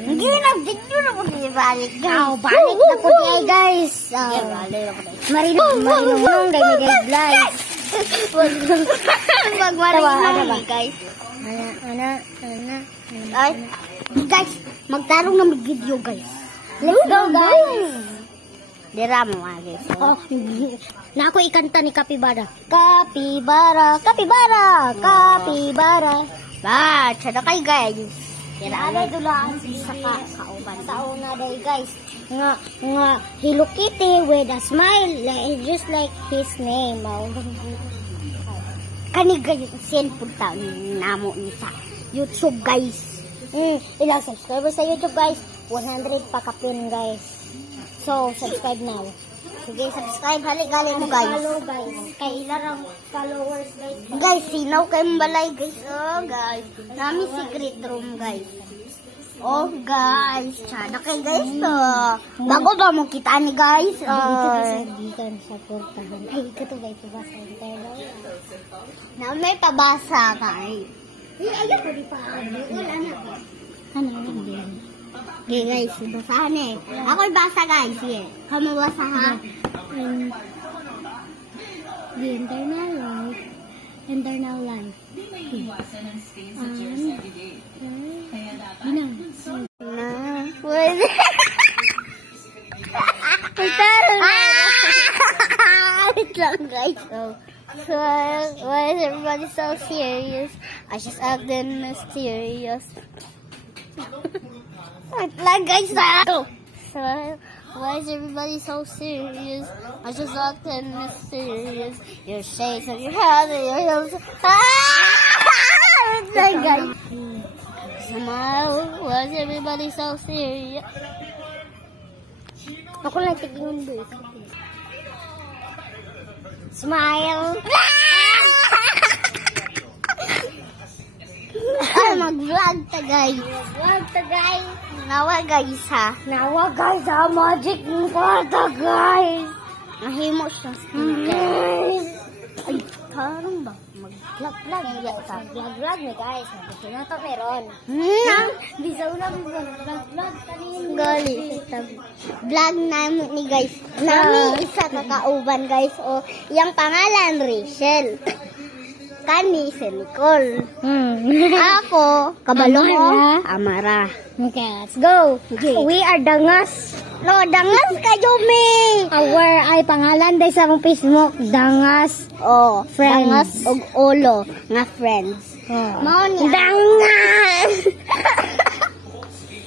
Hindi na video na po di balik guys. Balik na po di ay guys. Marinong dahil may guys live. Wag marinong guys. Ana. Ay, guys, magtarong na mag-video guys. Let's go guys. Dira mo guys. Na ako ikanta ni Kapibara. Kapibara. Ba, tsada kay guys. Alay dulaan sa kauban. Sa una day guys. Nga Hello Kitty with a smile. Just like his name. Kani guys, send punta namo ni sa YouTube guys. Ilang subscribers sa YouTube guys? 100 pa kapin guys. So, subscribe now. Sige, subscribe. Hali-gali mo guys. Follow guys. Kay ilang followers guys. Guys, sinaw kay balay guys. Oh guys. Nami secret room guys. Oh guys. Tsada kay guys to. Bago ba mo kita ni guys? Gikan sa portahan. Ay, ito ba ito ba sa Na may pabasa guys. Ayaw ko di pa. Wala na. Ano din? Okay guys, basahan eh. Ako basa guys. Yeah. Kamu basa ha? The internal life. Pwede. Wait lang guys. So, why is everybody so serious? I just acting mysterious. Wait lang guys. So, why is everybody so serious? I just acting mysterious. Your shades of your head and your heels. Wait lang guys. Smile. Why is everybody so serious? Ako lang tignan doon. Smile. Ay, mag-vlog ta guys. Nawa guys ha. Nawa guys ha. Magic ng kwarta guys. Mahimo siya sticker. Ay, karang ba? Mag-vlog na guys. Gusto na ito meron. Bisaw na Vlog kanina. Gali. Vlog namin ni guys. Nami isa kakauban guys. O, yung pangalan Rachel. Kani si Nicole. Ako, kabalo ko, Amara. Okay, let's go. Okay. We are Dangas. No, dangas kayo, me. Our ay pangalan day sa akong Facebook, Dangas. Oh, Friends. dangas og olo nga friends. Oh. Mao ni Dangas.